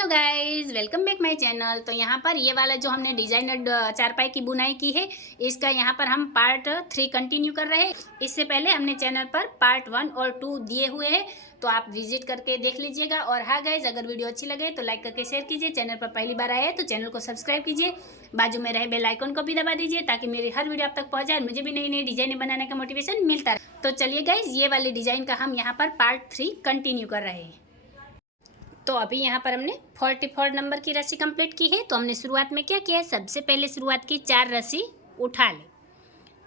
Hello guys, welcome back my channel. तो यहाँ पर ये वाला जो हमने डिजाइनर चारपाई की बुनाई की है, इसका यहाँ पर हम पार्ट 3 कंटिन्यू कर रहे हैं। इससे पहले हमने चैनल पर पार्ट 1 और 2 दिए हुए हैं, तो आप विजिट करके देख लीजिएगा। और हाँ गाइज, अगर वीडियो अच्छी लगे तो लाइक करके शेयर कीजिए। चैनल पर पहली बार आए तो चैनल को सब्सक्राइब कीजिए, बाजू में रहे बेल आइकन को भी दबा दीजिए ताकि मेरी हर वीडियो आप तक पहुँच जाए, मुझे भी नई नई डिजाइने बनाने का मोटिवेशन मिलता रहे। तो चलिए गाइज, ये वाली डिजाइन का हम यहाँ पर पार्ट 3 कंटिन्यू कर रहे हैं। तो अभी यहाँ पर हमने 44 नंबर की रस्सी कंप्लीट की है। तो हमने शुरुआत में क्या किया है, सबसे पहले शुरुआत की 4 रस्सी उठा ली,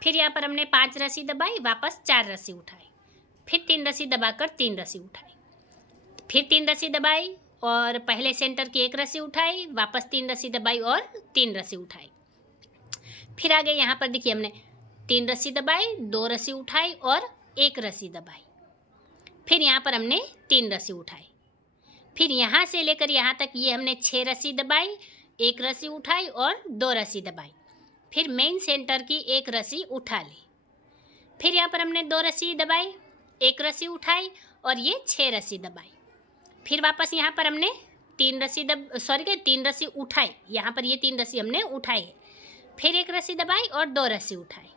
फिर यहाँ पर हमने 5 रस्सी दबाई, वापस 4 रस्सी उठाई, फिर 3 रस्सी दबाकर 3 रस्सी उठाई, फिर 3 रस्सी दबाई और पहले सेंटर की 1 रस्सी उठाई, वापस 3 रस्सी दबाई और 3 रस्सी उठाई। फिर आगे यहाँ पर देखिए हमने 3 रस्सी दबाई, 2 रस्सी उठाई और 1 रस्सी दबाई, फिर यहाँ पर हमने 3 रस्सी उठाई, फिर यहाँ से लेकर यहाँ तक ये हमने 6 रस्सी दबाई, 1 रस्सी उठाई और 2 रस्सी दबाई, फिर मेन सेंटर की 1 रस्सी उठा ली, फिर यहाँ पर हमने 2 रस्सी दबाई, 1 रस्सी उठाई और ये 6 रस्सी दबाई, फिर वापस यहाँ पर हमने 3 रस्सी उठाई, यहाँ पर ये 3 रस्सी हमने उठाई है, फिर 1 रस्सी दबाई और 2 रस्सी उठाई,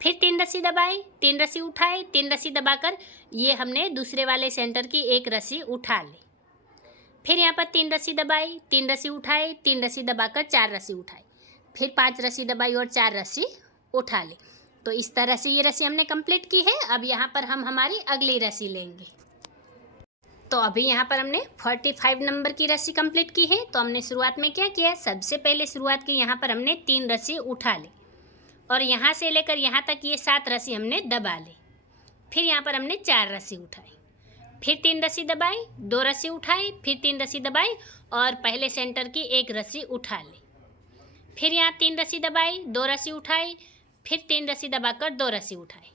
फिर 3 रस्सी दबाई, 3 रस्सी उठाई, 3 रस्सी दबाकर ये हमने दूसरे वाले सेंटर की 1 रस्सी उठा ली, फिर यहाँ पर 3 रस्सी दबाई, 3 रस्सी उठाई, 3 रस्सी दबाकर 4 रस्सी उठाई, फिर 5 रस्सी दबाई और 4 रस्सी उठा ली। तो इस तरह से ये रस्सी हमने कंप्लीट की है। अब यहाँ पर हम हमारी अगली रस्सी लेंगे। तो अभी यहाँ पर हमने 45 नंबर की रस्सी कंप्लीट की है। तो हमने शुरुआत में क्या किया, सबसे पहले शुरुआत की यहाँ पर हमने 3 रस्सी उठा ली और यहाँ से लेकर यहाँ तक ये 7 रस्सी हमने दबा ली, फिर यहाँ पर हमने 4 रस्सी उठाई, फिर 3 रस्सी दबाई, 2 रस्सी उठाई, फिर 3 रस्सी दबाई और पहले सेंटर की 1 रस्सी उठा ली, फिर यहाँ 3 रस्सी दबाई, 2 रस्सी उठाई, फिर 3 रस्सी दबाकर 2 रस्सी उठाई,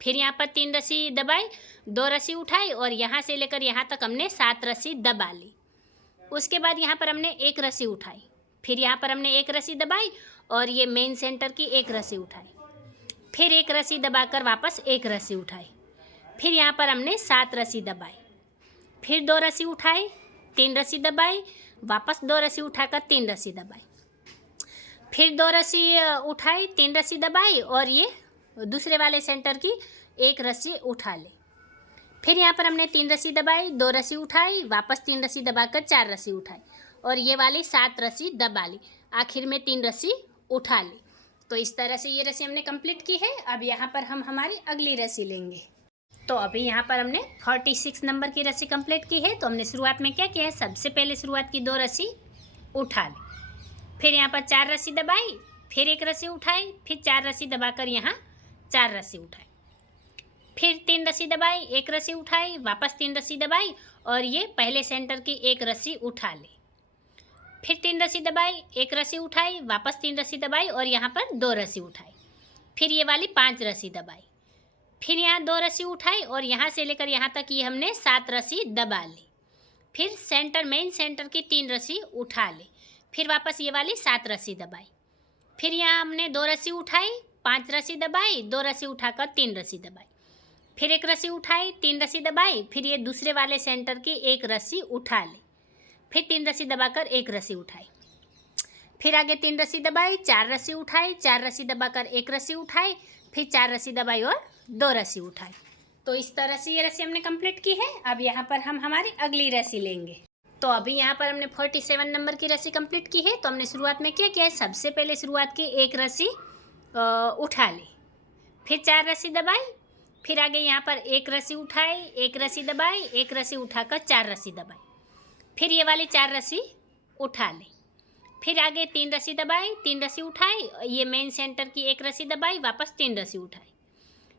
फिर यहाँ पर 3 रस्सी दबाई, 2 रस्सी उठाई और यहाँ से लेकर यहाँ तक हमने 7 रस्सी दबा ली। उसके बाद यहाँ पर हमने 1 रस्सी उठाई, फिर यहाँ पर हमने 1 रस्सी दबाई और ये मेन सेंटर की 1 रस्सी उठाई, फिर 1 रस्सी दबाकर वापस 1 रस्सी उठाई, फिर यहाँ पर हमने 7 रस्सी दबाई, फिर 2 रस्सी उठाई, 3 रस्सी दबाई, वापस 2 रस्सी उठाकर 3 रस्सी दबाई, फिर 2 रस्सी उठाई, 3 रस्सी दबाई और ये दूसरे वाले सेंटर की 1 रस्सी उठा ली, फिर यहाँ पर हमने 3 रस्सी दबाई, 2 रस्सी उठाई, वापस 3 रस्सी दबाकर 4 रस्सी उठाई और ये वाली 7 रस्सी दबा ली, आखिर में 3 रस्सी उठा ली। तो इस तरह से ये रस्सी हमने कंप्लीट की है। अब यहाँ पर हम हमारी अगली रस्सी लेंगे। तो अभी यहाँ पर हमने 46 नंबर की रस्सी कंप्लीट की है। तो हमने शुरुआत में क्या किया है, सबसे पहले शुरुआत की 2 रस्सी उठा ली, फिर यहाँ पर 4 रस्सी दबाई, फिर 1 रस्सी उठाई, फिर 4 रस्सी दबाकर यहाँ 4 रस्सी उठाई, फिर 3 रस्सी दबाई, 1 रस्सी उठाई, वापस 3 रस्सी दबाई और ये पहले सेंटर की 1 रस्सी उठा ली, फिर 3 रस्सी दबाई, 1 रस्सी उठाई, वापस 3 रस्सी दबाई और यहाँ पर 2 रस्सी उठाई, फिर ये वाली 5 रस्सी दबाई, फिर यहाँ 2 रस्सी उठाई और यहाँ से लेकर यहाँ तक ये हमने 7 रस्सी दबा ली, फिर मेन सेंटर की 3 रस्सी उठा ली, फिर वापस ये वाली 7 रस्सी दबाई, फिर यहाँ हमने 2 रस्सी उठाई, 5 रस्सी दबाई, 2 रस्सी उठाकर 3 रस्सी दबाई, फिर 1 रस्सी उठाई, 3 रस्सी दबाई, फिर ये दूसरे वाले सेंटर की 1 रस्सी उठा ली, फिर 3 रस्सी दबाकर 1 रस्सी उठाई, फिर आगे 3 रस्सी दबाई, 4 रस्सी उठाई, 4 रस्सी दबाकर 1 रस्सी उठाई, फिर 4 रस्सी दबाई और 2 रस्सी उठाई। तो इस तरह से ये रस्सी हमने कंप्लीट की है। अब यहाँ पर हम हमारी अगली रस्सी लेंगे। तो अभी यहाँ पर हमने 47 नंबर की रस्सी कंप्लीट की है। तो हमने शुरुआत में क्या किया है, सबसे पहले शुरुआत की 1 रस्सी उठा ली, फिर 4 रस्सी दबाई, फिर आगे यहाँ पर 1 रस्सी उठाई, 1 रस्सी दबाई, 1 रस्सी उठाकर 4 रस्सी दबाई, फिर ये वाली 4 रस्सी उठा ली, फिर आगे 3 रस्सी दबाई, 3 रस्सी उठाई, ये मेन सेंटर की 1 रस्सी दबाई, वापस 3 रस्सी उठाई,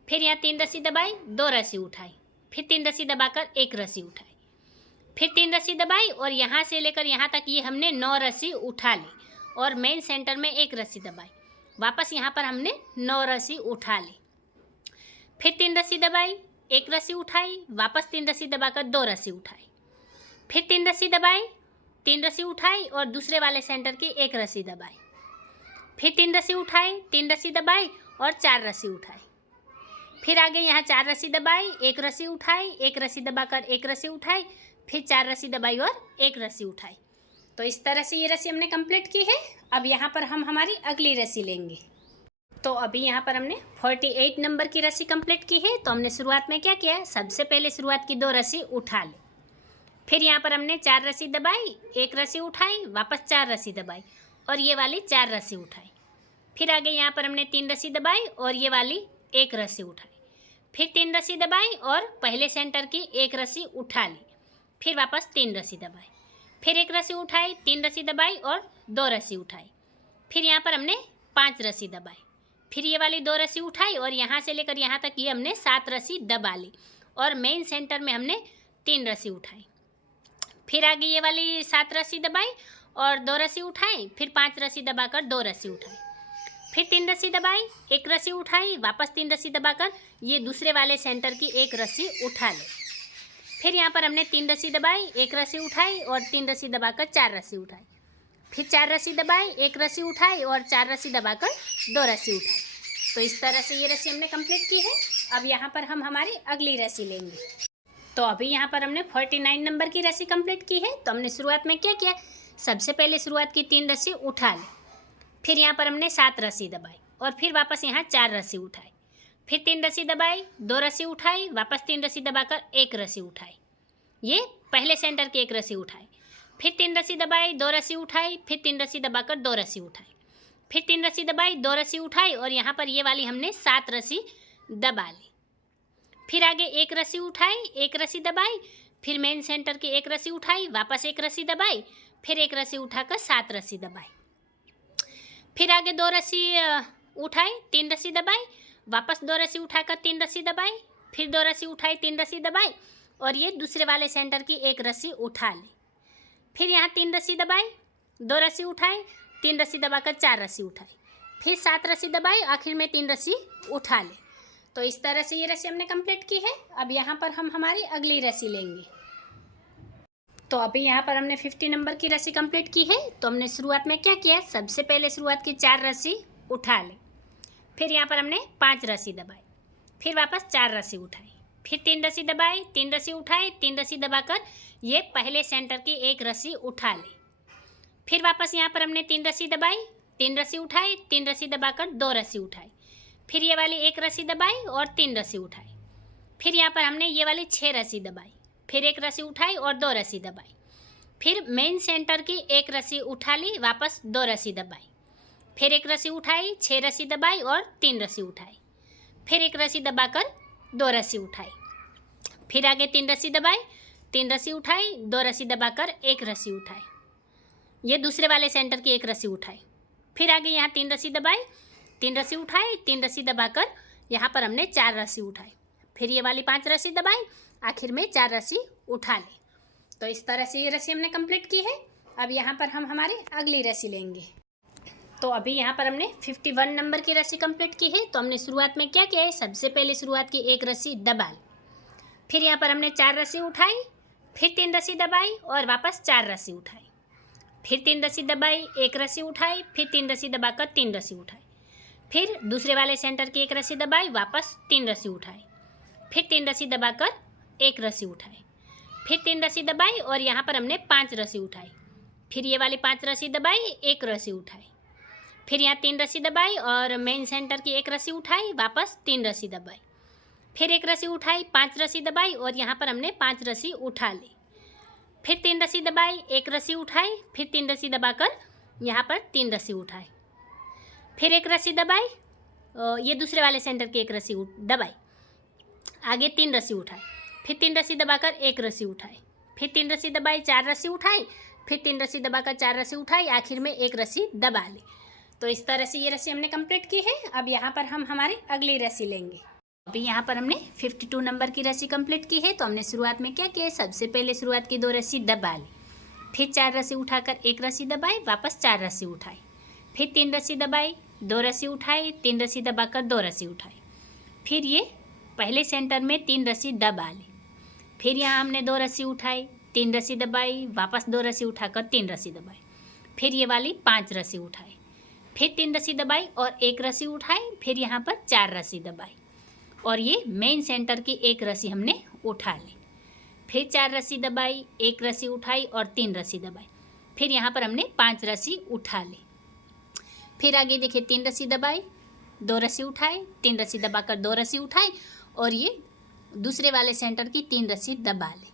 फिर यहाँ 3 रस्सी दबाई, 2 रस्सी उठाई, फिर 3 रस्सी दबाकर 1 रस्सी उठाई, फिर 3 रस्सी दबाई और यहाँ से लेकर यहाँ तक ये हमने 9 रस्सी उठा ली और मेन सेंटर में 1 रस्सी दबाई, वापस यहाँ पर हमने 9 रस्सी उठा ली, फिर 3 रस्सी दबाई, 1 रस्सी उठाई, वापस 3 रस्सी दबाकर 2 रस्सी उठाई, फिर 3 रस्सी दबाई, 3 रस्सी उठाई और दूसरे वाले सेंटर की 1 रस्सी दबाई, फिर 3 रस्सी उठाई, 3 रस्सी दबाई और 4 रस्सी उठाई, फिर आगे यहाँ 4 रस्सी दबाई, 1 रस्सी उठाई, 1 रस्सी दबाकर 1 रस्सी उठाई, फिर 4 रस्सी दबाई और 1 रस्सी उठाई। तो इस तरह से ये रस्सी हमने कंप्लीट की है। अब यहाँ पर हम हमारी अगली रस्सी लेंगे। तो अभी यहाँ पर हमने 48 नंबर की रस्सी कंप्लीट की है। तो हमने शुरुआत में क्या किया, सबसे पहले शुरुआत की 2 रस्सी उठा ली, फिर यहाँ पर हमने 4 रस्सी दबाई, 1 रस्सी उठाई, वापस 4 रस्सी दबाई और ये वाली 4 रस्सी उठाई। फिर आगे यहाँ पर हमने 3 रस्सी दबाई और ये वाली 1 रस्सी उठाई, फिर 3 रस्सी दबाई और पहले सेंटर की 1 रस्सी उठा ली, फिर वापस 3 रस्सी दबाई, फिर 1 रस्सी उठाई, 3 रस्सी दबाई और 2 रस्सी उठाई। फिर यहाँ पर हमने 5 रस्सी दबाई, फिर ये वाली 2 रस्सी उठाई और यहाँ से लेकर यहाँ तक ये हमने 7 रस्सी दबा ली और मेन सेंटर में हमने 3 रस्सी उठाई। फिर आगे ये वाली 7 रस्सी दबाई और 2 रस्सी उठाई, फिर 5 रस्सी दबाकर 2 रस्सी उठाई, फिर 3 रस्सी दबाई, 1 रस्सी उठाई, वापस 3 रस्सी दबाकर ये दूसरे वाले सेंटर की 1 रस्सी उठा ले। फिर यहाँ पर हमने 3 रस्सी दबाई, 1 रस्सी उठाई और 3 रस्सी दबाकर 4 रस्सी उठाई, फिर 4 रस्सी दबाई, 1 रस्सी उठाई और 4 रस्सी दबाकर 2 रस्सी उठाई। तो इस तरह से ये रस्सी हमने कंप्लीट की है। अब यहाँ पर हम हमारी अगली रस्सी लेंगे। तो अभी यहाँ पर हमने 49 नंबर की रस्सी कंप्लीट की है। तो हमने शुरुआत में क्या किया, सबसे पहले शुरुआत की 3 रस्सी उठा ली, फिर यहाँ पर हमने 7 रस्सी दबाई और फिर वापस यहाँ 4 रस्सी उठाई, फिर 3 रस्सी दबाई, 2 रस्सी उठाई, वापस 3 रस्सी दबाकर 1 रस्सी उठाई, ये पहले सेंटर की 1 रस्सी उठाई, फिर 3 रस्सी दबाई, 2 रस्सी उठाई, फिर 3 रस्सी दबाकर 2 रस्सी उठाई, फिर 3 रस्सी दबाई, 2 रस्सी उठाई और यहाँ पर ये वाली हमने 7 रस्सी दबा ली। फिर आगे 1 रस्सी उठाई, 1 रस्सी दबाई, फिर मेन सेंटर की 1 रस्सी उठाई, वापस 1 रस्सी दबाई, फिर 1 रस्सी उठाकर 7 रस्सी दबाई। फिर आगे 2 रस्सी उठाई, 3 रस्सी दबाई, वापस 2 रस्सी उठाकर 3 रस्सी दबाई, फिर 2 रस्सी उठाई, 3 रस्सी दबाई और ये दूसरे वाले सेंटर की 1 रस्सी उठा ली। फिर यहाँ 3 रस्सी दबाई, 2 रस्सी उठाई, 3 रस्सी दबाकर 4 रस्सी उठाई, फिर 7 रस्सी दबाई, आखिर में 3 रस्सी उठा ले। तो इस तरह से ये रस्सी हमने कंप्लीट की है। अब यहाँ पर हम हमारी अगली रस्सी लेंगे। तो अभी यहाँ पर हमने 50 नंबर की रस्सी कंप्लीट की है। तो हमने शुरुआत में क्या किया, सबसे पहले शुरुआत की 4 रस्सी उठा ले, फिर यहाँ पर हमने 5 रस्सी दबाई, फिर वापस 4 रस्सी उठाई, फिर 3 रस्सी दबाई, 3 रस्सी उठाई, 3 रस्सी दबाकर ये पहले सेंटर की 1 रस्सी उठा ली। फिर वापस यहाँ पर हमने 3 रस्सी दबाई, 3 रस्सी उठाई, 3 रस्सी दबाकर 2 रस्सी उठाई, फिर ये वाली 1 रस्सी दबाई और 3 रस्सी उठाई, फिर यहाँ पर हमने ये वाली 6 रस्सी दबाई, फिर 1 रस्सी उठाई और 2 रस्सी दबाई, फिर मेन सेंटर की 1 रस्सी उठा ली, वापस 2 रस्सी दबाई, फिर 1 रस्सी उठाई, 6 रस्सी दबाई और 3 रस्सी उठाई, फिर 1 रस्सी दबाकर 2 रस्सी उठाई, फिर आगे 3 रस्सी दबाई, 3 रस्सी उठाई, 2 रस्सी दबाकर 1 रस्सी उठाई, ये दूसरे वाले सेंटर की 1 रस्सी उठाई, फिर आगे यहाँ 3 रस्सी दबाई, 3 रस्सी उठाई, 3 रस्सी दबाकर यहाँ पर हमने 4 रस्सी उठाई, फिर ये वाली 5 रस्सी दबाई, आखिर में 4 रस्सी उठा ली। तो इस तरह से ये रस्सी हमने कंप्लीट की है। अब यहाँ पर हम हमारी अगली रस्सी लेंगे। तो अभी यहाँ पर हमने 51 नंबर की रस्सी कंप्लीट की है। तो हमने शुरुआत में क्या किया है, सबसे पहले शुरुआत की 1 रस्सी दबा ली, फिर यहाँ पर हमने 4 रस्सी उठाई, फिर 3 रस्सी दबाई और वापस 4 रस्सी उठाई, फिर 3 रस्सी दबाई, 1 रस्सी उठाई, फिर 3 रस्सी दबाकर 3 रस्सी उठाई, फिर दूसरे वाले सेंटर की 1 रस्सी दबाई, वापस 3 रस्सी उठाई, फिर 3 रस्सी दबाकर 1 रस्सी उठाई, फिर 3 रस्सी दबाई और यहाँ पर हमने 5 रस्सी उठाई, फिर ये वाली 5 रस्सी दबाई, 1 रस्सी उठाई, फिर यहाँ 3 रस्सी दबाई और मेन सेंटर की 1 रस्सी उठाई, वापस 3 रस्सी दबाई, फिर 1 रस्सी उठाई, 5 रस्सी दबाई और यहाँ पर हमने 5 रस्सी उठा ली, फिर 3 रस्सी दबाई, 1 रस्सी उठाई, फिर 3 रस्सी दबाकर यहाँ पर 3 रस्सी उठाई, फिर 1 रस्सी दबाई, ये दूसरे वाले सेंटर की 1 रस्सी दबाई, आगे 3 रस्सी उठाई, फिर 3 रस्सी दबाकर 1 रस्सी उठाई, फिर 3 रस्सी दबाई, 4 रस्सी उठाई, फिर 3 रस्सी दबाकर 4 रस्सी उठाई, आखिर में 1 रस्सी दबा ली। तो इस तरह से ये रस्सी हमने कंप्लीट की है। अब यहाँ पर हम हमारी अगली रस्सी लेंगे। अभी यहाँ पर हमने 52 नंबर की रस्सी कंप्लीट की है। तो हमने शुरुआत में क्या किया, सबसे पहले शुरुआत की 2 रस्सी दबा ली, फिर 4 रस्सी उठाकर 1 रस्सी दबाई, वापस 4 रस्सी उठाई, फिर 3 रस्सी दबाई, 2 रस्सी उठाई, 3 रस्सी दबाकर 2 रस्सी उठाई, फिर ये पहले सेंटर में 3 रस्सी दबा ली, फिर यहाँ हमने 2 रस्सी उठाई, 3 रस्सी दबाई, वापस 2 रस्सी उठाकर 3 रस्सी दबाई, फिर ये वाली 5 रस्सी उठाई, फिर 3 रस्सी दबाई और 1 रस्सी उठाई, फिर यहाँ पर 4 रस्सी दबाई और ये मेन सेंटर की 1 रस्सी हमने उठा ली, फिर 4 रस्सी दबाई, 1 रस्सी उठाई और 3 रस्सी दबाई। फिर यहाँ पर हमने 5 रस्सी उठा ली। फिर आगे देखिए 3 रस्सी दबाई, 2 रस्सी उठाए, 3 रस्सी दबाकर 2 रस्सी उठाए और ये दूसरे वाले सेंटर की 3 रस्सी दबा ली।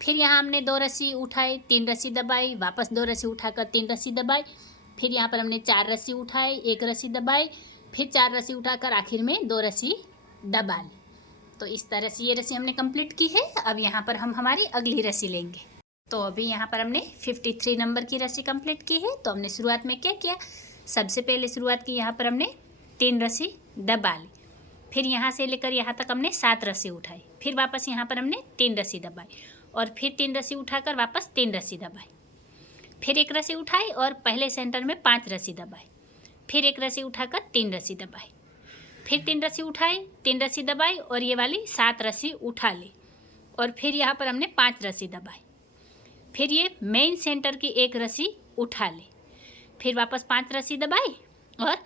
फिर यहाँ हमने 2 रस्सी उठाए, 3 रस्सी दबाई, वापस 2 रस्सी उठाकर 3 रस्सी दबाई। फिर यहाँ पर हमने 4 रस्सी उठाए, 1 रस्सी दबाई, फिर 4 रस्सी उठाकर आखिर में 2 रस्सी दबा ली। तो इस तरह से ये रस्सी हमने कंप्लीट की है। अब यहाँ पर हम हमारी अगली रस्सी लेंगे। तो अभी यहाँ पर हमने 53 नंबर की रस्सी कंप्लीट की है। तो हमने शुरुआत में क्या किया, सबसे पहले शुरुआत की, यहाँ पर हमने 3 रस्सी दबा ली। फिर यहाँ से लेकर यहाँ तक हमने 7 रस्सी उठाई। फिर वापस यहाँ पर हमने 3 रस्सी दबाई और फिर 3 रस्सी उठाकर वापस 3 रस्सी दबाई। फिर 1 रस्सी उठाई और पहले सेंटर में 5 रस्सी दबाई। फिर 1 रस्सी उठाकर 3 रस्सी दबाई। फिर 3 रस्सी उठाई, 3 रस्सी दबाई और ये वाली 7 रस्सी उठा ली और फिर यहाँ पर हमने 5 रस्सी दबाई। फिर ये मेन सेंटर की 1 रस्सी उठा ली। फिर वापस 5 रस्सी दबाई और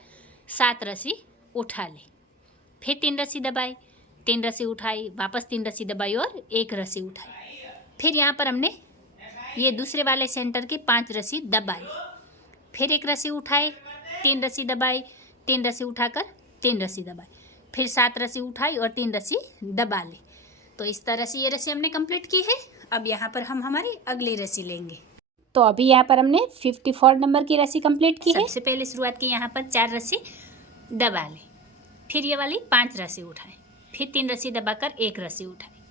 7 रस्सी उठा ली। फिर 3 रस्सी दबाई, 3 रस्सी उठाई, वापस 3 रस्सी दबाई और 1 रस्सी उठाई। फिर यहाँ पर हमने ये दूसरे वाले सेंटर की 5 रस्सी दबाई। फिर 1 रस्सी उठाई, 3 रस्सी दबाई, 3 रस्सी उठाकर 3 रस्सी दबाई। फिर 7 रस्सी उठाई और 3 रस्सी दबा ली। तो इस तरह से ये रस्सी हमने कंप्लीट की है। अब यहाँ पर हम हमारी अगली रस्सी लेंगे। तो अभी यहाँ पर हमने 54 नंबर की रस्सी कंप्लीट की है। सबसे पहले शुरुआत की, यहाँ पर 4 रस्सी दबा ली। फिर ये वाली 5 रस्सी उठाई। फिर 3 रस्सी दबाकर 1 रस्सी उठाई।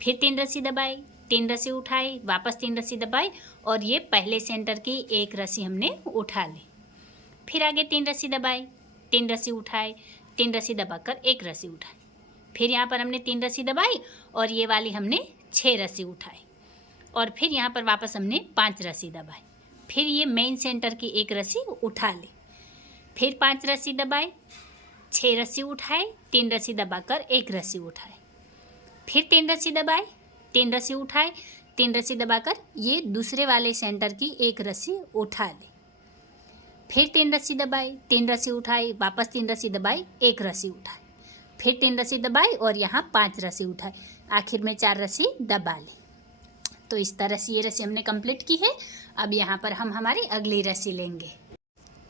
फिर 3 रस्सी दबाई, 3 रस्सी उठाई, वापस 3 रस्सी दबाई और ये पहले सेंटर की 1 रस्सी हमने उठा ली। फिर आगे 3 रस्सी दबाई, 3 रस्सी उठाई, 3 रस्सी दबाकर 1 रस्सी उठाई। फिर यहाँ पर हमने 3 रस्सी दबाई और ये वाली हमने 6 रस्सी उठाई और फिर यहाँ पर वापस हमने 5 रस्सी दबाई। फिर ये मेन सेंटर की 1 रस्सी उठा ली। फिर 5 रस्सी दबाई, 6 रस्सी उठाए, 3 रस्सी दबाकर 1 रस्सी उठाए। फिर 3 रस्सी दबाई, 3 रस्सी उठाए, 3 रस्सी दबाकर ये दूसरे वाले सेंटर की 1 रस्सी उठा ली। फिर 3 रस्सी दबाई, 3 रस्सी उठाई, वापस 3 रस्सी दबाई, 1 रस्सी उठाई। फिर 3 रस्सी दबाई और यहाँ 5 रस्सी उठाई, आखिर में 4 रस्सी दबा ली। तो इस तरह से ये रस्सी हमने कंप्लीट की है। अब यहाँ पर हम हमारी अगली रस्सी लेंगे।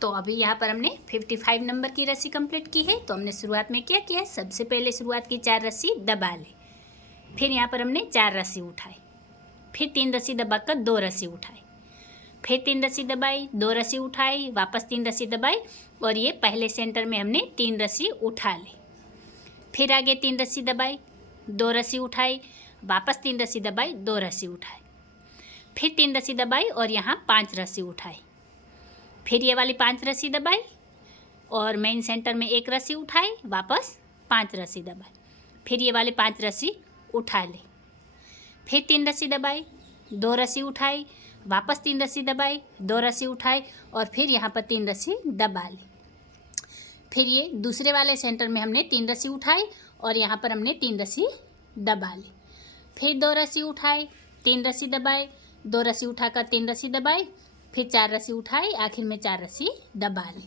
तो अभी यहाँ पर हमने 55 नंबर की रस्सी कंप्लीट की है। तो हमने शुरुआत में क्या किया, सबसे पहले शुरुआत की 4 रस्सी दबा ली। फिर यहाँ पर हमने 4 रस्सी उठाई। फिर 3 रस्सी दबाकर 2 रस्सी उठाई। फिर 3 रस्सी दबाई, 2 रस्सी उठाई, वापस 3 रस्सी दबाई और ये पहले सेंटर में हमने 3 रस्सी उठा ली। फिर आगे 3 रस्सी दबाई, 2 रस्सी उठाई, वापस 3 रस्सी दबाई, 2 रस्सी उठाई। फिर 3 रस्सी दबाई और यहाँ 5 रस्सी उठाई। फिर ये वाली 5 रस्सी दबाई और मेन सेंटर में 1 रस्सी उठाई, वापस 5 रस्सी दबाई। फिर ये वाली 5 रस्सी उठा ली। फिर 3 रस्सी दबाई, 2 रस्सी उठाई, वापस 3 रस्सी दबाई, 2 रस्सी उठाई और फिर यहाँ पर 3 रस्सी दबा ली। फिर ये दूसरे वाले सेंटर में हमने 3 रस्सी उठाई और यहाँ पर हमने 3 रस्सी दबा ली। फिर 2 रस्सी उठाई, 3 रस्सी दबाई, 2 रस्सी उठाकर 3 रस्सी दबाई, फिर 4 रस्सी उठाई, आखिर में 4 रस्सी दबा ली।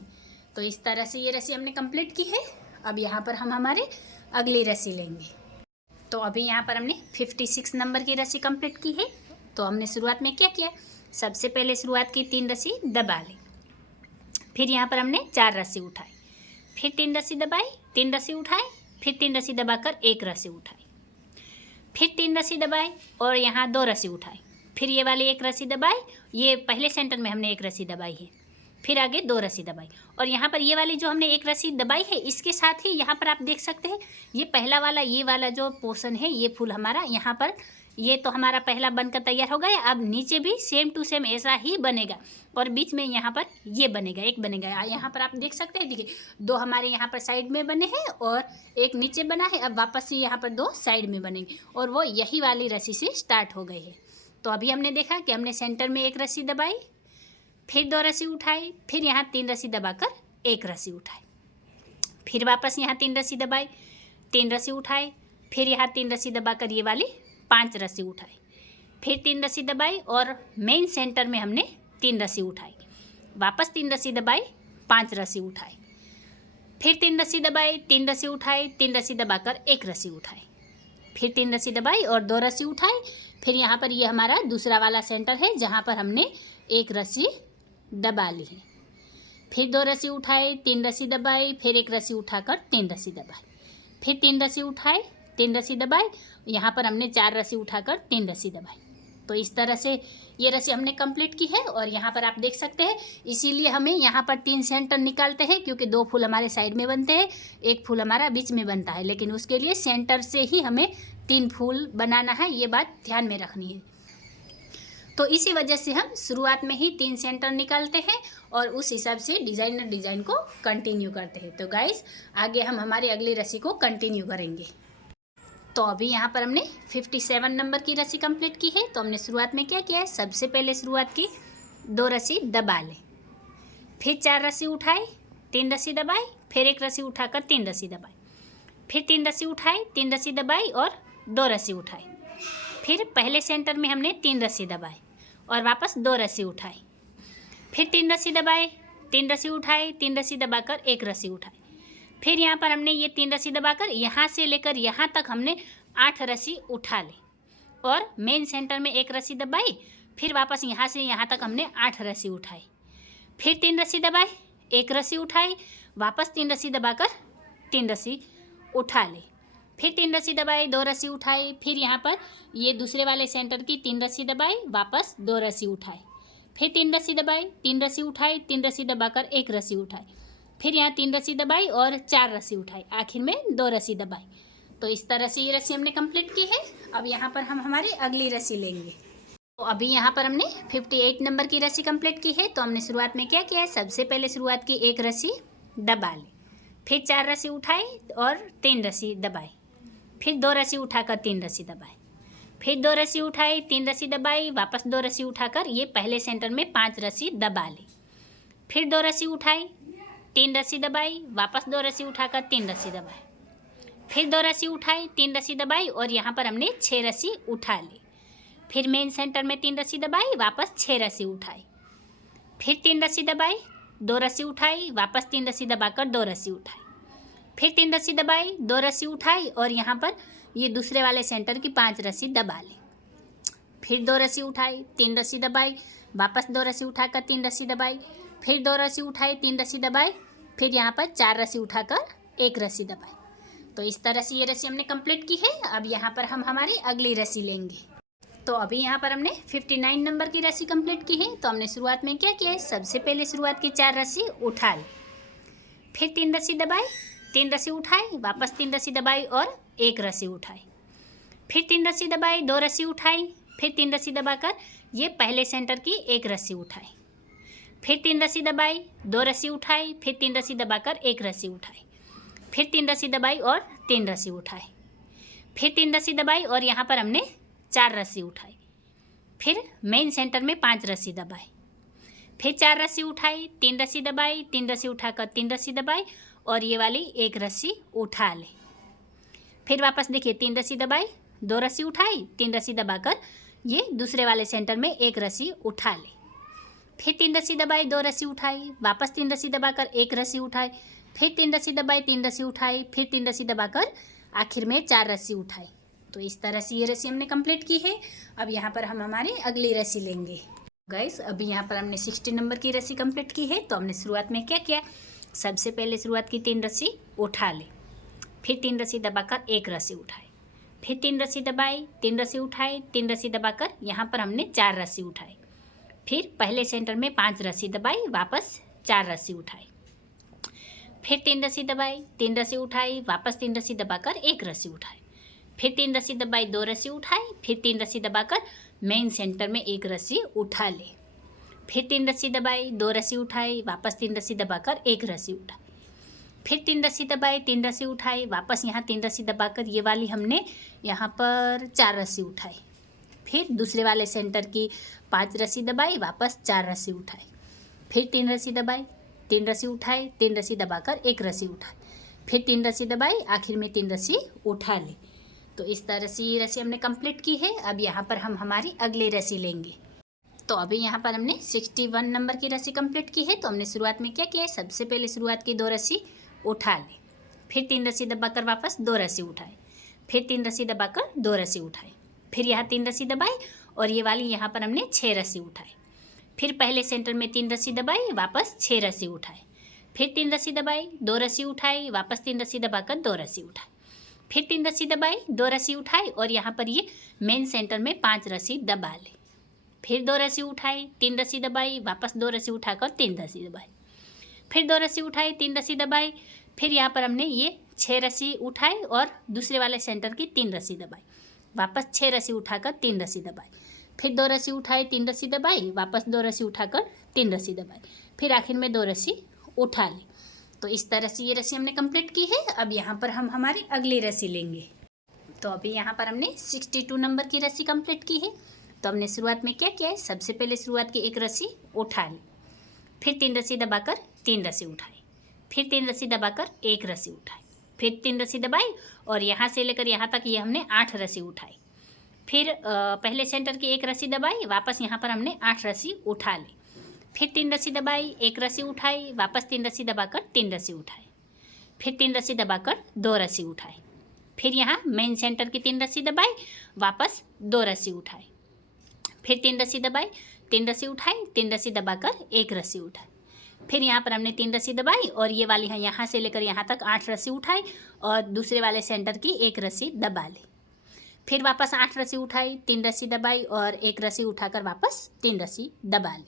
तो इस तरह से ये रस्सी हमने कंप्लीट की है। अब यहाँ पर हम हमारे अगली रस्सी लेंगे। तो अभी यहाँ पर हमने 56 नंबर की रस्सी कंप्लीट की है। तो हमने शुरुआत में क्या किया, सबसे पहले शुरुआत की 3 रस्सी दबा ली। फिर यहाँ पर हमने 4 रस्सी उठाई। फिर 3 रस्सी दबाई, 3 रस्सी उठाई, फिर 3 रस्सी दबाकर 1 रस्सी उठाई। फिर 3 रस्सी दबाई और यहाँ 2 रस्सी उठाई। फिर ये वाली 1 रस्सी दबाई, ये पहले सेंटर में हमने 1 रस्सी दबाई है। फिर आगे 2 रस्सी दबाई और यहाँ पर ये वाली जो हमने 1 रस्सी दबाई है, इसके साथ ही यहाँ पर आप देख सकते हैं ये पहला वाला, ये वाला जो पोर्शन है, ये फूल हमारा यहाँ पर, ये तो हमारा पहला बनकर तैयार हो गया। अब नीचे भी सेम टू सेम ऐसा ही बनेगा और बीच में यहाँ पर ये बनेगा, एक बनेगा। यहाँ पर आप देख सकते हैं, देखिए 2 हमारे यहाँ पर साइड में बने हैं और एक नीचे बना है। अब वापस से यहाँ पर 2 साइड में बनेंगे और वो यही वाली रस्सी से स्टार्ट हो गई है। तो अभी हमने देखा कि हमने सेंटर में 1 रस्सी दबाई, फिर 2 रस्सी उठाई, फिर यहाँ 3 रस्सी दबाकर 1 रस्सी उठाई, फिर वापस यहाँ 3 रस्सी दबाई, 3 रस्सी उठाई, फिर यहाँ 3 रस्सी दबाकर ये वाली 5 रस्सी उठाई, फिर 3 रस्सी दबाई और मेन सेंटर में हमने 3 रस्सी उठाई, वापस 3 रस्सी दबाई, 5 रस्सी उठाई, फिर 3 रस्सी दबाई, 3 रस्सी उठाई, 3 रस्सी दबाकर 1 रस्सी उठाई, फिर 3 रस्सी दबाई और 2 रस्सी उठाई। फिर यहाँ पर ये हमारा दूसरा वाला सेंटर है जहाँ पर हमने 1 रस्सी दबा ली है। फिर 2 रस्सी उठाई, 3 रस्सी दबाई, फिर 1 रस्सी उठाकर 3 रस्सी दबाई, फिर 3 रस्सी उठाई, 3 रस्सी दबाई, यहाँ पर हमने 4 रस्सी उठाकर 3 रस्सी दबाई। तो इस तरह से ये रस्सी हमने कंप्लीट की है। और यहाँ पर आप देख सकते हैं, इसीलिए हमें यहाँ पर 3 सेंटर निकालते हैं क्योंकि 2 फूल हमारे साइड में बनते हैं, 1 फूल हमारा बीच में बनता है, लेकिन उसके लिए सेंटर से ही हमें 3 फूल बनाना है, ये बात ध्यान में रखनी है। तो इसी वजह से हम शुरुआत में ही 3 सेंटर निकालते हैं और उस हिसाब से डिज़ाइन को कंटिन्यू करते हैं। तो गाइस आगे हम हमारी अगली रस्सी को कंटिन्यू करेंगे। तो अभी यहाँ पर हमने 57 नंबर की रस्सी कंप्लीट की है। तो हमने शुरुआत में क्या किया है, सबसे पहले शुरुआत की 2 रस्सी दबा लें, फिर 4 रस्सी उठाई, 3 रस्सी दबाई, फिर 1 रस्सी उठाकर 3 रस्सी दबाई, फिर 3 रस्सी उठाई, 3 रस्सी दबाई और 2 रस्सी उठाई। फिर पहले सेंटर में हमने 3 रस्सी दबाई और वापस 2 रस्सी उठाई, फिर 3 रस्सी दबाए, 3 रस्सी उठाई, 3 रस्सी दबाकर 1 रस्सी उठाई। फिर यहाँ पर हमने ये 3 रस्सी दबाकर यहाँ से लेकर यहाँ तक हमने 8 रस्सी उठा ली और मेन सेंटर में 1 रस्सी दबाई। फिर वापस यहाँ से यहाँ तक हमने 8 रस्सी उठाई, फिर 3 रस्सी दबाए, 1 रस्सी उठाई, वापस 3 रस्सी दबाकर 3 रस्सी उठा ली, फिर 3 रस्सी दबाई, 2 रस्सी उठाई, फिर यहाँ पर ये दूसरे वाले सेंटर की 3 रस्सी दबाई, वापस 2 रस्सी उठाई, फिर 3 रस्सी दबाई, 3 रस्सी उठाई, 3 रस्सी दबाकर 1 रस्सी उठाई, फिर यहाँ 3 रस्सी दबाई और 4 रस्सी उठाई, आखिर में 2 रस्सी दबाई। तो इस तरह से ये रस्सी हमने कंप्लीट की है। अब यहाँ पर हम हमारी अगली रस्सी लेंगे। तो अभी यहाँ पर हमने 58 नंबर की रस्सी कंप्लीट की है। तो हमने शुरुआत में क्या किया है, सबसे पहले शुरुआत की 1 रस्सी दबा ली, फिर 4 रस्सी उठाई और 3 रस्सी दबाई, फिर 2 रस्सी उठाकर 3 रस्सी दबाई, फिर 2 रस्सी उठाई, 3 रस्सी दबाई, वापस 2 रस्सी उठाकर ये पहले सेंटर में 5 रस्सी दबा ली, फिर 2 रस्सी उठाई, 3 रस्सी दबाई, वापस 2 रस्सी उठाकर 3 रस्सी दबाई, फिर 2 रस्सी उठाई, 3 रस्सी दबाई और यहाँ पर हमने 6 रस्सी उठा ली, फिर मेन सेंटर में 3 रस्सी दबाई, वापस 6 रस्सी उठाई, फिर 3 रस्सी दबाई, 2 रस्सी उठाई, वापस 3 रस्सी दबाकर 2 रस्सी उठाई, फिर 3 रस्सी दबाई, 2 रस्सी उठाई और यहाँ पर ये दूसरे वाले सेंटर की 5 रस्सी दबा ली, फिर 2 रस्सी उठाई, 3 रस्सी दबाई, वापस 2 रस्सी उठाकर 3 रस्सी दबाई, फिर 2 रस्सी उठाई, 3 रस्सी दबाई, फिर यहाँ पर 4 रस्सी उठाकर 1 रस्सी दबाई। तो इस तरह से ये रस्सी हमने कंप्लीट की है। अब यहाँ पर हम हमारी अगली रस्सी लेंगे। तो अभी यहाँ पर हमने 59 नंबर की रस्सी कंप्लीट की है। तो हमने शुरुआत में क्या किया है, सबसे पहले शुरुआत की 4 रस्सी उठा ली, फिर 3 रस्सी दबाई, 3 रस्सी उठाई, वापस 3 रस्सी दबाई और 1 रस्सी उठाई, फिर 3 रस्सी दबाई, 2 रस्सी उठाई, फिर 3 रस्सी दबाकर ये पहले सेंटर की 1 रस्सी उठाई, फिर 3 रस्सी दबाई, 2 रस्सी उठाई, फिर 3 रस्सी दबाकर 1 रस्सी उठाई, फिर 3 रस्सी दबाई और 3 रस्सी उठाई, फिर 3 रस्सी दबाई और यहाँ पर हमने 4 रस्सी उठाई, फिर मेन सेंटर में 5 रस्सी दबाई, फिर 4 रस्सी उठाई, 3 रस्सी दबाई, 3 रस्सी उठाकर 3 रस्सी दबाई और ये वाली 1 रस्सी उठा ले, फिर वापस देखिए 3 रस्सी दबाई, 2 रस्सी उठाई, 3 रस्सी दबाकर ये दूसरे वाले सेंटर में 1 रस्सी उठा ले, फिर 3 रस्सी दबाई, 2 रस्सी उठाई, वापस 3 रस्सी दबाकर 1 रस्सी उठाई, फिर 3 रस्सी दबाई, 3 रस्सी उठाई, फिर 3 रस्सी दबाकर आखिर में 4 रस्सी उठाई। तो इस तरह से ये रस्सी हमने कंप्लीट की है। अब यहाँ पर हम हमारी अगली रस्सी लेंगे। गाइस अभी यहाँ पर हमने 60 नंबर की रस्सी कंप्लीट की है। तो हमने शुरुआत में क्या किया, सबसे पहले शुरुआत की 3 रस्सी उठा ली, फिर 3 रस्सी दबाकर 1 रस्सी उठाई, फिर 3 रस्सी दबाई, 3 रस्सी उठाई, 3 रस्सी दबाकर यहाँ पर हमने 4 रस्सी उठाई, फिर पहले सेंटर में 5 रस्सी दबाई, वापस 4 रस्सी उठाई, फिर 3 रस्सी दबाई, 3 रस्सी उठाई, वापस 3 रस्सी दबाकर 1 रस्सी उठाई, फिर 3 रस्सी दबाई, 2 रस्सी उठाई, फिर 3 रस्सी दबाकर मेन सेंटर में 1 रस्सी उठा ले, फिर 3 रस्सी दबाई, 2 रस्सी उठाई, वापस 3 रस्सी दबाकर 1 रस्सी उठाई, फिर 3 रस्सी दबाई, 3 रस्सी उठाई, वापस यहाँ 3 रस्सी दबाकर ये वाली हमने यहाँ पर 4 रस्सी उठाई, फिर दूसरे वाले सेंटर की 5 रस्सी दबाई, वापस 4 रस्सी उठाई, फिर 3 रस्सी दबाई, 3 रस्सी उठाई, 3 रस्सी दबाकर 1 रस्सी उठाई, फिर 3 रस्सी दबाई, आखिर में 3 रस्सी उठा ली। तो इस तरह से ये रस्सी हमने कंप्लीट की है। अब यहाँ पर हम हमारी अगली रस्सी लेंगे। तो अभी यहाँ पर हमने 61 नंबर की रस्सी कंप्लीट की है। तो हमने शुरुआत में क्या किया है, सबसे पहले शुरुआत की 2 रस्सी उठा ली, फिर 3 रस्सी दबाकर वापस 2 रस्सी उठाई, फिर 3 रस्सी दबाकर 2 रस्सी उठाई, फिर यहाँ 3 रस्सी दबाई और ये वाली यहाँ पर हमने 6 रस्सी उठाई, फिर पहले सेंटर में 3 रस्सी दबाई, वापस 6 रस्सी उठाई, फिर 3 रस्सी दबाई, 2 रस्सी उठाई, वापस 3 रस्सी दबाकर 2 रस्सी उठाई, फिर 3 रस्सी दबाई, 2 रस्सी उठाई और यहाँ पर ये मेन सेंटर में 5 रस्सी दबा ली, फिर 2 रस्सी उठाई, 3 रस्सी दबाई, वापस 2 रस्सी उठाकर 3 रस्सी दबाई, फिर 2 रस्सी उठाई, 3 रस्सी दबाई, फिर यहाँ पर हमने ये 6 रस्सी उठाई और दूसरे वाले सेंटर की 3 रस्सी दबाई, वापस 6 रस्सी उठाकर 3 रस्सी दबाई, फिर 2 रस्सी उठाई, 3 रस्सी दबाई, वापस 2 रस्सी उठाकर 3 रस्सी दबाई, फिर आखिर में 2 रस्सी उठा ली। तो इस तरह से ये रस्सी हमने कंप्लीट की है। अब यहाँ पर हम हमारी अगली रस्सी लेंगे। तो अभी यहाँ पर हमने 62 नंबर की रस्सी कंप्लीट की है। तो हमने शुरुआत में क्या किया है, सबसे पहले शुरुआत की एक रस्सी उठा ली, फिर 3 रस्सी दबाकर 3 रस्सी उठाई, फिर 3 रस्सी दबाकर 1 रस्सी उठाई, फिर 3 रस्सी दबाई और यहाँ से लेकर यहाँ तक ये हमने 8 रस्सी उठाई, फिर पहले सेंटर की 1 रस्सी दबाई, वापस यहाँ पर हमने 8 रस्सी उठा ली, फिर 3 रस्सी दबाई, 1 रस्सी उठाई, वापस 3 रस्सी दबाकर 3 रस्सी उठाई, फिर 3 रस्सी दबाकर 2 रस्सी उठाई, फिर यहाँ मेन सेंटर की 3 रस्सी दबाई, वापस 2 रस्सी उठाई, फिर 3 रस्सी दबाई, 3 रस्सी उठाई, 3 रस्सी दबाकर 1 रस्सी उठाई, फिर यहाँ पर हमने 3 रस्सी दबाई और ये वाली है यहाँ से लेकर यहाँ तक 8 रस्सी उठाई और दूसरे वाले सेंटर की 1 रस्सी दबा ली, फिर वापस 8 रस्सी उठाई, 3 रस्सी दबाई और 1 रस्सी उठाकर वापस 3 रस्सी दबा ली,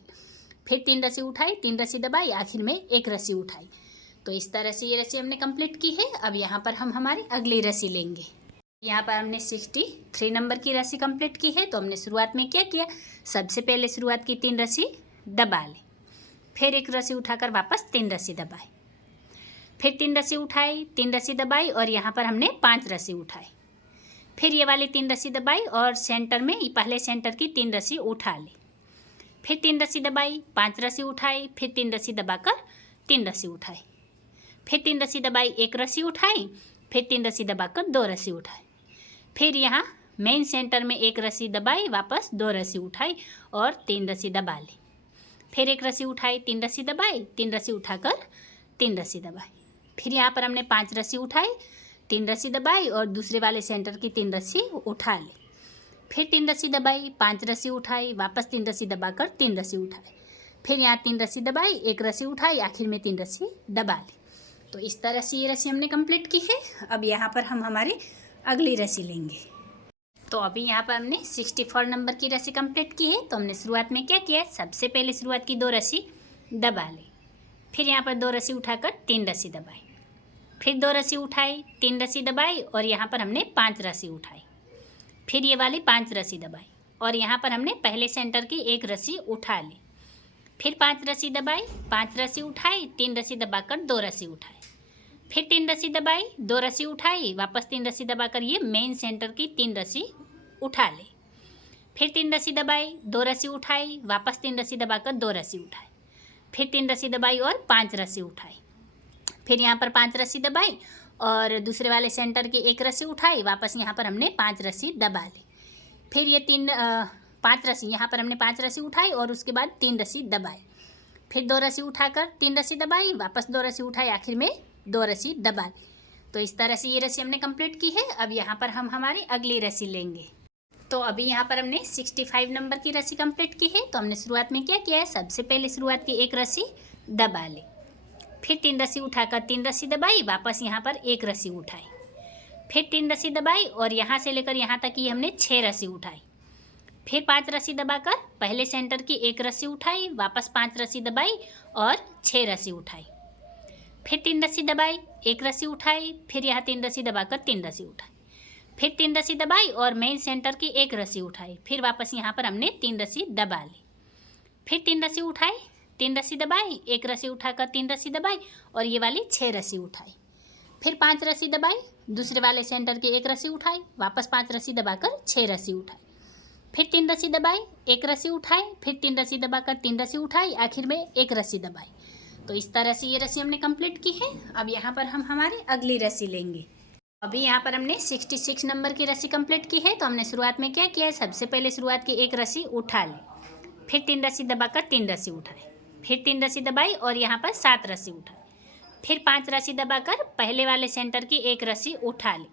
फिर 3 रस्सी उठाई, 3 रस्सी दबाई, आखिर में 1 रस्सी उठाई। तो इस तरह से ये रस्सी हमने कंप्लीट की है। अब यहाँ पर हम हमारी अगली रस्सी लेंगे। यहाँ पर हमने 63 नंबर की रस्सी कंप्लीट की है। तो हमने शुरुआत में क्या किया, सबसे पहले शुरुआत की 3 रस्सी दबा ली, फिर 1 रस्सी उठाकर वापस 3 रस्सी दबाई, फिर 3 रस्सी उठाई, 3 रस्सी दबाई और यहाँ पर हमने 5 रस्सी उठाई, फिर ये वाली 3 रस्सी दबाई और सेंटर में पहले सेंटर की 3 रस्सी उठा ली, फिर 3 रस्सी दबाई, 5 रस्सी उठाई, फिर 3 रस्सी दबाकर 3 रस्सी उठाई, फिर 3 रस्सी दबाई, 1 रस्सी उठाई, फिर 3 रस्सी दबाकर 2 रस्सी उठाई, फिर यहाँ मेन सेंटर में 1 रस्सी दबाई, वापस 2 रस्सी उठाई और 3 रस्सी दबा ली, फिर 1 रस्सी उठाई, 3 रस्सी दबाई, 3 रस्सी उठाकर 3 रस्सी दबाई, फिर यहाँ पर हमने 5 रस्सी उठाई, 3 रस्सी दबाई और दूसरे वाले सेंटर की 3 रस्सी उठा ली, फिर 3 रस्सी दबाई, 5 रस्सी उठाई, वापस 3 रस्सी दबाकर 3 रस्सी उठाई, फिर यहाँ 3 रस्सी दबाई, 1 रस्सी उठाई, आखिर में 3 रस्सी दबा ली। तो इस तरह से ये रस्सी हमने कंप्लीट की है। अब यहाँ पर हम हमारी अगली रस्सी लेंगे। तो अभी यहाँ पर हमने 64 नंबर की रस्सी कंप्लीट की है। तो हमने शुरुआत में क्या किया, सबसे पहले शुरुआत की 2 रस्सी दबा ली, फिर यहाँ पर 2 रस्सी उठाकर 3 रस्सी दबाई, फिर 2 रस्सी उठाई, 3 रस्सी दबाई और यहाँ पर हमने 5 रस्सी उठाई, फिर ये वाली 5 रस्सी दबाई और यहाँ पर हमने पहले सेंटर की 1 रस्सी उठा ली, फिर 5 रस्सी दबाई, 5 रस्सी उठाई, 3 रस्सी दबाकर 2 रस्सी उठाई, फिर 3 रस्सी दबाई, 2 रस्सी उठाई, वापस 3 रस्सी दबाकर ये मेन सेंटर की 3 रस्सी उठा ली, फिर 3 रस्सी दबाई, 2 रस्सी उठाई, वापस 3 रस्सी दबाकर 2 रस्सी उठाई, फिर 3 रस्सी दबाई और 5 रस्सी उठाई, फिर यहाँ पर 5 रस्सी दबाई और दूसरे वाले सेंटर की 1 रस्सी उठाई, वापस यहाँ पर हमने 5 रस्सी दबा ली, फिर ये 5 रस्सी यहाँ पर हमने 5 रस्सी उठाई और उसके बाद 3 रस्सी दबाई, फिर 2 रस्सी उठाकर 3 रस्सी दबाई, वापस 2 रस्सी उठाई, आखिर में 2 रस्सी दबा ली। तो इस तरह से ये रस्सी हमने कंप्लीट की है। अब यहाँ पर हम हमारी अगली रस्सी लेंगे। तो अभी यहाँ पर हमने 65 नंबर की रस्सी कंप्लीट की है। तो हमने शुरुआत में क्या किया है, सबसे पहले शुरुआत की 1 रस्सी दबा ली, फिर 3 रस्सी उठाकर 3 रस्सी दबाई, वापस यहाँ पर 1 रस्सी उठाई, फिर 3 रस्सी दबाई और यहाँ से लेकर यहाँ तक की हमने 6 रस्सी उठाई, फिर 5 रस्सी दबाकर पहले सेंटर की 1 रस्सी उठाई, वापस 5 रस्सी दबाई और 6 रस्सी उठाई, फिर 3 रस्सी दबाई, 1 रस्सी उठाई, फिर यहाँ 3 रस्सी दबाकर 3 रस्सी उठाई, फिर 3 रस्सी दबाई और मेन सेंटर की 1 रस्सी उठाई, फिर वापस यहाँ पर हमने 3 रस्सी दबा ली, फिर 3 रस्सी उठाई, 3 रस्सी दबाई, 1 रस्सी उठाकर 3 रस्सी दबाई और ये वाली 6 रस्सी उठाई, फिर 5 रस्सी दबाई, दूसरे वाले सेंटर की 1 रस्सी उठाई, वापस 5 रस्सी दबाकर 6 रस्सी उठाई, फिर 3 रस्सी दबाई, 1 रस्सी उठाई, फिर 3 रस्सी दबाकर 3 रस्सी उठाई, आखिर में 1 रस्सी दबाई। तो इस तरह से ये रस्सी हमने कंप्लीट की है। अब यहाँ पर हम हमारी अगली रस्सी लेंगे। अभी यहाँ पर हमने 66 नंबर की रस्सी कंप्लीट की है। तो हमने शुरुआत में क्या किया है, सबसे पहले शुरुआत की 1 रस्सी उठा ली, फिर 3 रस्सी दबाकर 3 रस्सी उठाई, फिर 3 रस्सी दबाई और यहाँ पर 7 रस्सी उठाई, फिर 5 रस्सी दबाकर पहले वाले सेंटर की 1 रस्सी उठा ली,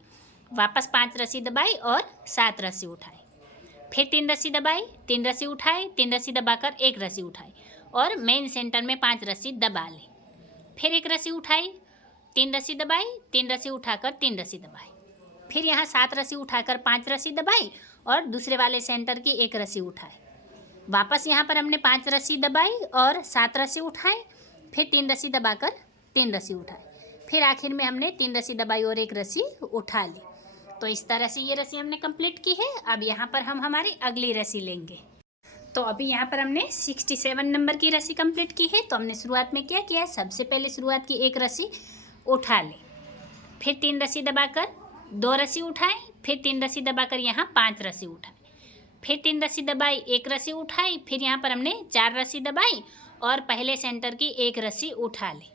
वापस 5 रस्सी दबाई और 7 रस्सी उठाई, फिर 3 रस्सी दबाई, 3 रस्सी उठाई, 3 रस्सी दबाकर 1 रस्सी उठाई और मेन सेंटर में 5 रस्सी दबा ली, फिर 1 रस्सी उठाई, 3 रस्सी दबाई, 3 रस्सी उठाकर 3 रस्सी दबाई, फिर यहाँ 7 रस्सी उठाकर 5 रस्सी दबाई और दूसरे वाले सेंटर की 1 रस्सी उठाई, वापस यहाँ पर हमने 5 रस्सी दबाई और 7 रस्सी उठाई, फिर 3 रस्सी दबाकर 3 रस्सी उठाई, फिर आखिर में हमने 3 रस्सी दबाई और 1 रस्सी उठा ली। तो इस तरह से ये रस्सी हमने कंप्लीट की है। अब यहाँ पर हम हमारी अगली रस्सी लेंगे। तो अभी यहाँ पर हमने 67 नंबर की रस्सी कंप्लीट की है। तो हमने शुरुआत में क्या किया है, सबसे पहले शुरुआत की 1 रस्सी उठा ली, फिर 3 रस्सी दबाकर 2 रस्सी उठाई, फिर 3 रस्सी दबाकर यहाँ 5 रस्सी उठाई, फिर 3 रस्सी दबाई, 1 रस्सी उठाई, फिर यहाँ पर हमने 4 रस्सी दबाई और पहले सेंटर की 1 रस्सी उठा ली,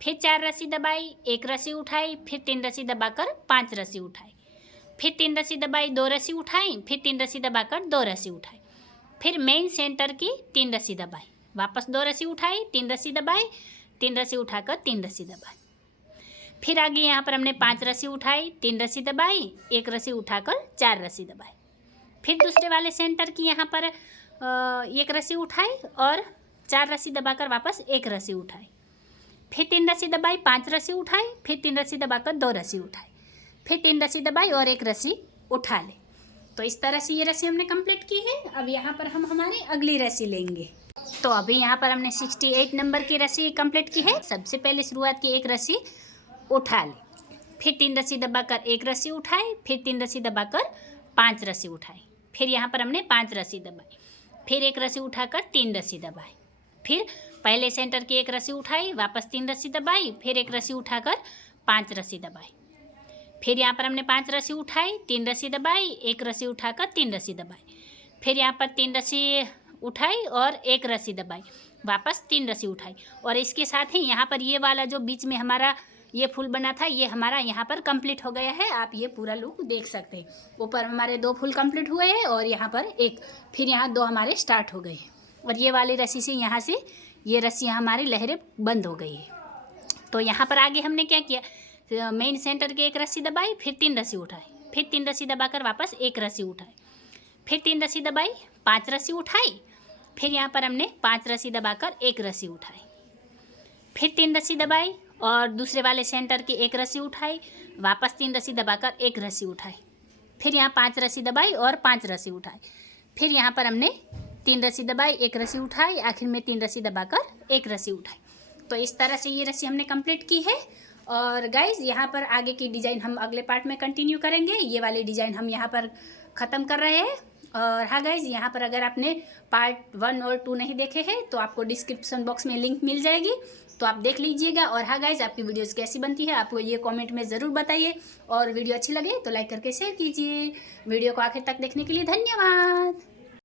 फिर 4 रस्सी दबाई, 1 रस्सी उठाई, फिर 3 रस्सी दबाकर 5 रस्सी उठाई, फिर 3 रस्सी दबाई, 2 रस्सी उठाई, फिर 3 रस्सी दबाकर 2 रस्सी उठाई, फिर मेन सेंटर की 3 रस्सी दबाई, वापस 2 रस्सी उठाई, 3 रस्सी दबाई, 3 रस्सी उठाकर 3 रस्सी दबाई, फिर आगे यहाँ पर हमने 5 रस्सी उठाई, 3 रस्सी दबाई, 1 रस्सी उठाकर 4 रस्सी दबाई, फिर दूसरे वाले सेंटर की यहाँ पर 1 रस्सी उठाई और 4 रस्सी दबाकर वापस 1 रस्सी उठाई, फिर 3 रस्सी दबाई, 5 रस्सी उठाई, फिर 3 रस्सी दबाकर 2 रस्सी उठाई, फिर 3 रस्सी दबाई और 1 रस्सी उठा ले। तो इस तरह से ये रस्सी हमने कंप्लीट की है। अब यहाँ पर हम हमारी अगली रस्सी लेंगे। तो अभी यहाँ पर हमने 68 नंबर की रस्सी कंप्लीट की है। सबसे पहले शुरुआत की 1 रस्सी उठा ली, फिर 3 रस्सी दबाकर 1 रस्सी उठाई, फिर 3 रस्सी दबाकर 5 रस्सी उठाई, फिर यहाँ पर हमने 5 रस्सी दबाई, फिर 1 रस्सी उठाकर 3 रस्सी दबाई, फिर पहले सेंटर की 1 रस्सी उठाई, वापस 3 रस्सी दबाई, फिर 1 रस्सी उठाकर 5 रस्सी दबाई, फिर यहाँ पर हमने 5 रस्सी उठाई, 3 रस्सी दबाई, 1 रस्सी उठाकर 3 रस्सी दबाई, फिर यहाँ पर 3 रस्सी उठाई और 1 रस्सी दबाई, वापस 3 रस्सी उठाई। और इसके साथ ही यहाँ पर ये वाला जो बीच में हमारा ये फूल बना था, ये हमारा यहाँ पर कंप्लीट हो गया है। आप ये पूरा लुक देख सकते हैं। ऊपर हमारे 2 फूल कंप्लीट हुए हैं और यहाँ पर 1, फिर यहाँ 2 हमारे स्टार्ट हो गए हैं। और ये वाली रस्सी से यहाँ से ये रस्सियाँ हमारी लहरें बंद हो गई है। तो यहाँ पर आगे हमने क्या किया, मेन सेंटर की 1 रस्सी दबाई, फिर 3 रस्सी उठाई, फिर 3 रस्सी दबाकर वापस 1 रस्सी उठाई, फिर 3 रस्सी दबाई, 5 रस्सी उठाई, फिर यहाँ पर हमने 5 रस्सी दबाकर 1 रस्सी उठाई, फिर 3 रस्सी दबाई और दूसरे वाले सेंटर की 1 रस्सी उठाई, वापस 3 रस्सी दबाकर 1 रस्सी उठाई, फिर यहाँ 5 रस्सी दबाई और 5 रस्सी उठाई, फिर यहाँ पर हमने 3 रस्सी दबाई, 1 रस्सी उठाई, आखिर में 3 रस्सी दबाकर 1 रस्सी उठाई। तो इस तरह से ये रस्सी हमने कंप्लीट की है। और गाइज़ यहाँ पर आगे की डिज़ाइन हम अगले पार्ट में कंटिन्यू करेंगे। ये वाली डिज़ाइन हम यहाँ पर ख़त्म कर रहे हैं। और हाँ गाइज़, यहाँ पर अगर आपने पार्ट 1 और 2 नहीं देखे हैं तो आपको डिस्क्रिप्शन बॉक्स में लिंक मिल जाएगी, तो आप देख लीजिएगा। और हाँ गाइज़, आपकी वीडियोस कैसी बनती है आपको ये कमेंट में ज़रूर बताइए। और वीडियो अच्छी लगे तो लाइक करके शेयर कीजिए। वीडियो को आखिर तक देखने के लिए धन्यवाद।